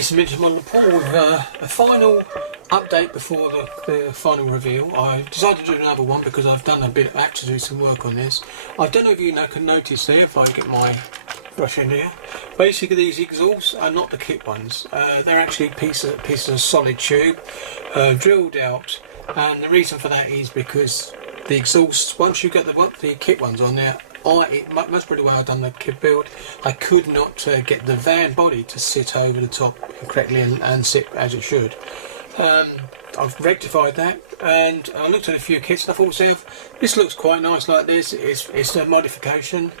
It's a vintage model Paul with a final update before the final reveal. I decided to do another one because I've done a bit of actually some work on this. I don't know if you can notice there, if I get my brush in here. Basically these exhausts are not the kit ones. They're actually pieces of solid tube drilled out, and the reason for that is because the exhausts, once you get the kit ones on there, most probably the way I've done the kit build, I could not get the van body to sit over the top correctly and sit as it should. I've rectified that, and I looked at a few kits and I thought to myself, this looks quite nice like this. It's a modification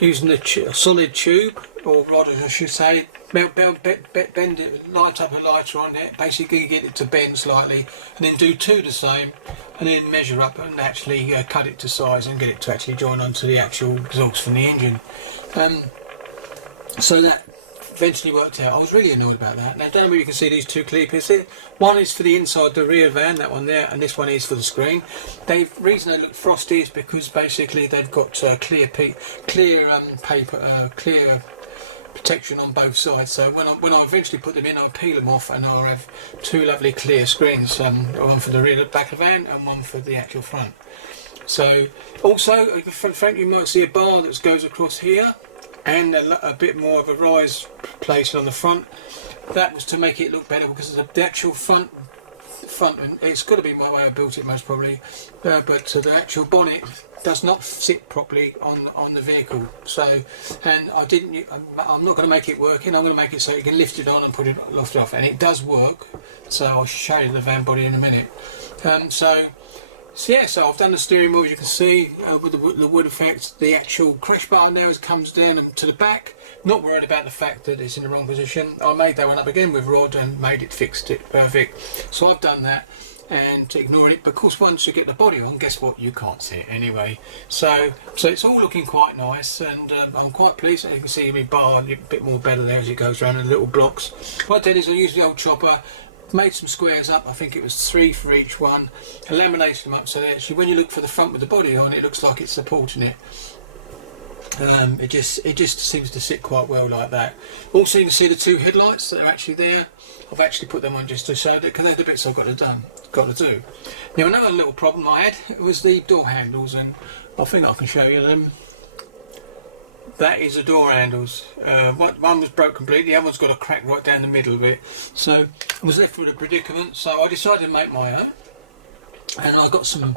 using the solid tube, or rod as I should say, bend it, light up a lighter on it, basically get it to bend slightly, and then do two the same, and then measure up and actually cut it to size and get it to actually join onto the actual exhaust from the engine. So that eventually worked out. I was really annoyed about that. Now I don't know if you can see these two clear pieces here. One is for the inside the rear van, that one there, and this one is for the screen. The reason they look frosty is because basically they've got clear protection on both sides. So when I eventually put them in, I'll peel them off and I'll have two lovely clear screens, one for the rear back of the van and one for the actual front. So also front you might see a bar that goes across here, and a bit more of a rise placed on the front. That was to make it look better because the actual front, and it's got to be my way I built it most probably, but the actual bonnet does not sit properly on the vehicle. So, and I'm not going to make it working. I'm going to make it so you can lift it on and put it loft off, and it does work. So I'll show you the van body in a minute. So yeah, so I've done the steering wheel, as you can see, with the wood effect. The actual crash bar there comes down and to the back. Not worried about the fact that it's in the wrong position. I made that one up again with rod and fixed it perfect. So I've done that and to ignore it. But of course, once you get the body on, guess what? You can't see it anyway. So it's all looking quite nice, and I'm quite pleased. You can see my bar a bit more better there as it goes around in little blocks. What I did is I used the old chopper. Made some squares up, I think it was 3 for each one, and laminated them up so that actually when you look for the front with the body on, it looks like it's supporting it. It just seems to sit quite well like that. Also you can see the two headlights that are actually there. I've actually put them on just to show that, because they're the bits I've got to do. Now another little problem I had was the door handles, and I think I can show you them. That is the door handles. One was broke completely, the other one's got a crack right down the middle of it. So I was left with a predicament, so I decided to make my own. And I got some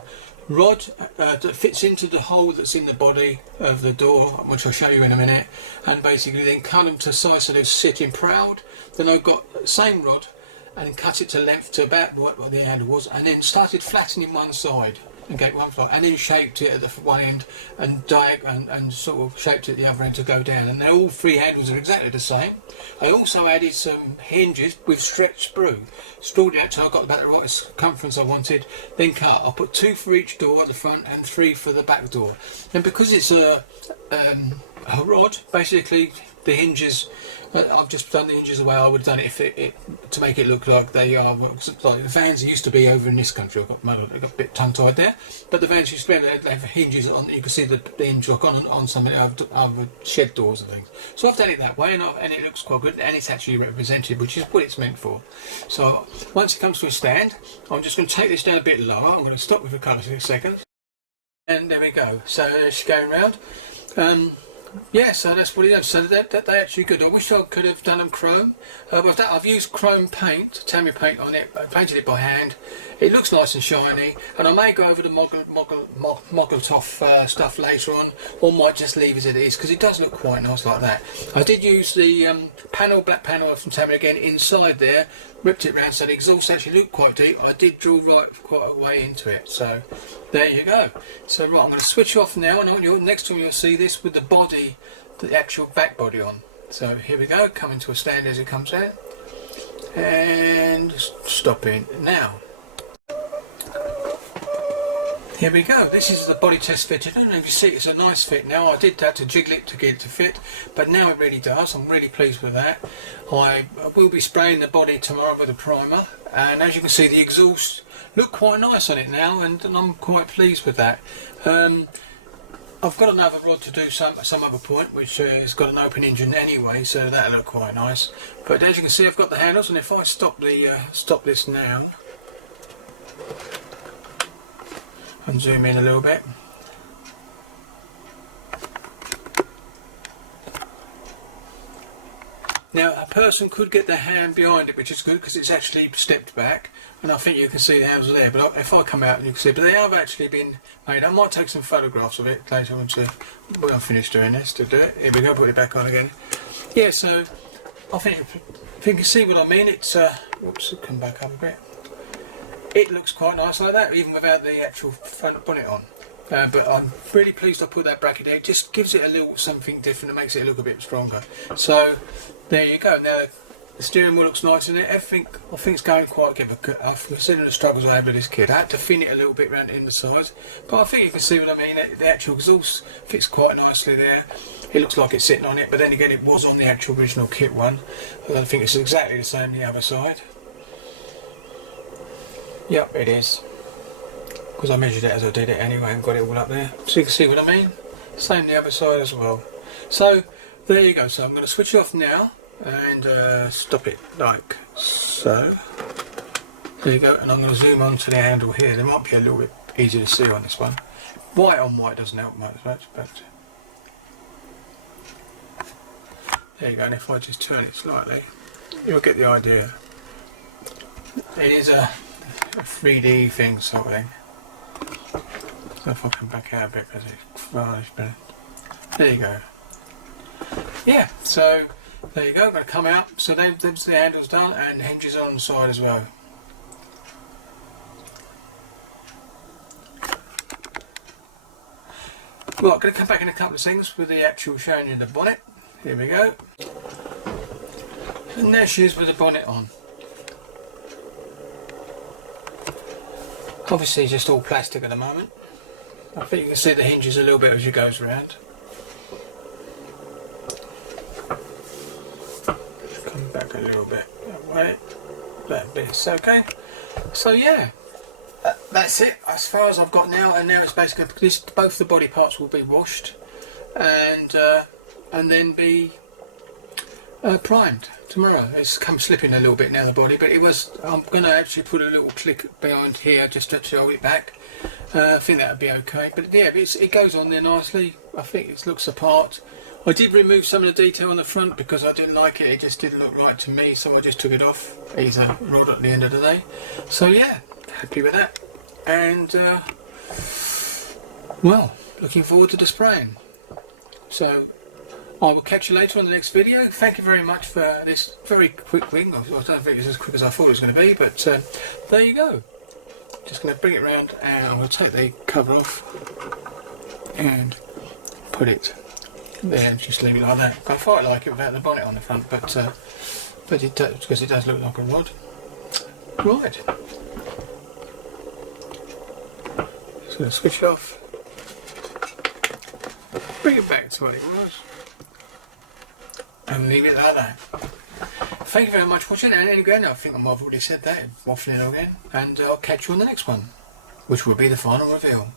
rod that fits into the hole that's in the body of the door, which I'll show you in a minute, and basically then cut them to size so they're sitting proud. Then I got the same rod and cut it to length to about what the handle was, and then started flattening one side and gave one flat, and then shaped it at the one end and sort of shaped it at the other end to go down. And all three handles are exactly the same. I also added some hinges with stretched sprue. Sprawled it out till I got about the right circumference I wanted, then cut. I put 2 for each door at the front and 3 for the back door. And because it's a rod, basically the hinges, I've just done the hinges the way I would have done it to make it look like they are like the vans used to be over in this country. I got a bit tongue-tied there, but the vans used to be, they have hinges on. You can see the hinge like on some other shed doors and things. So I've done it that way, and it looks quite good, and it's actually represented, which is what it's meant for. So once it comes to a stand, I'm just going to take this down a bit lower. I'm going to stop with the colours in a second, and there we go. So it's going round. Yeah, so that's what it is. So that they actually good. I wish I could have done them chrome. But I've used chrome paint, Tamiya paint on it. I painted it by hand. It looks nice and shiny, and I may go over the Mogotov stuff later on, or might just leave as it is, because it does look quite nice like that. I did use the black panel from Tamiya again inside there, ripped it round so the exhaust actually looked quite deep. I did drill right quite a way into it, so there you go. So right, I'm going to switch off now, and next time you'll see this with the body, the actual back body on. So here we go, coming to a stand as it comes out, and stopping now. Here we go, this is the body test fitted, and if you see it's a nice fit now. I did have to jiggle it to get it to fit, but now it really does. I'm really pleased with that. I will be spraying the body tomorrow with a primer, and as you can see the exhaust look quite nice on it now, and I'm quite pleased with that. I've got another rod to do some other point, which has got an open engine anyway, so that'll look quite nice. But as you can see, I've got the handles, and if I stop this now and zoom in a little bit. Now a person could get their hand behind it, which is good because it's actually stepped back, and I think you can see the handles are there. But if I come out, you can see, but they have actually been made. I might take some photographs of it later on when I'm finished doing this to do it. Here we go, put it back on again. Yeah, so I think if you can see what I mean, it's whoops, come back up a bit. It looks quite nice like that, even without the actual front bonnet on. But I'm really pleased I put that bracket there. It just gives it a little something different and makes it look a bit stronger. So there you go. Now the steering wheel looks nice in it. I think it's going quite good. I've considered the struggles I had with this kit. I had to thin it a little bit around in the sides, but I think you can see what I mean. The actual exhaust fits quite nicely there. It looks like it's sitting on it, but then again it was on the actual original kit one. I think it's exactly the same on the other side. Yep, it is. Because I measured it as I did it anyway and got it all up there. So you can see what I mean. Same the other side as well. So there you go. So I'm going to switch it off now and stop it like so. There you go. And I'm going to zoom on to the handle here. There might be a little bit easier to see on this one. White on white doesn't help much, but there you go. And if I just turn it slightly, you'll get the idea. It is a 3D thing sort of thing. So if I can back out a bit because it's varnished, but there you go. Yeah, so there you go. I'm going to come out. So there's the handles done and the hinges on the side as well. Well, I'm going to come back in a couple of things with the actual showing you the bonnet. Here we go. And there she is with the bonnet on. Obviously just all plastic at the moment. I think you can see the hinges a little bit as you goes around. Come back a little bit that way. That bit's okay. So yeah, that's it as far as I've got now. And now it's basically both the body parts will be washed and then be primed tomorrow. It's come slipping a little bit now, the body, but I'm going to actually put a little click behind here just to hold it back. I think that would be okay, but yeah, it goes on there nicely. I think it looks the part. I did remove some of the detail on the front because I didn't like it. It just didn't look right to me, so I just took it off. It's a rod at the end of the day. So yeah, happy with that. And well, looking forward to the spraying. So I will catch you later on the next video. Thank you very much for this very quick wing. I don't think it's as quick as I thought it was going to be, but there you go. Just going to bring it round and I'm going to take the cover off and put it there and just leave it like that. I quite like it without the bonnet on the front, but it does, because it does look like a rod. Right. Just going to switch it off. Bring it back to what it was. And leave it like that. Thank you very much for watching, and again, I think I might have already said that, waffling again, and I'll catch you on the next one, which will be the final reveal.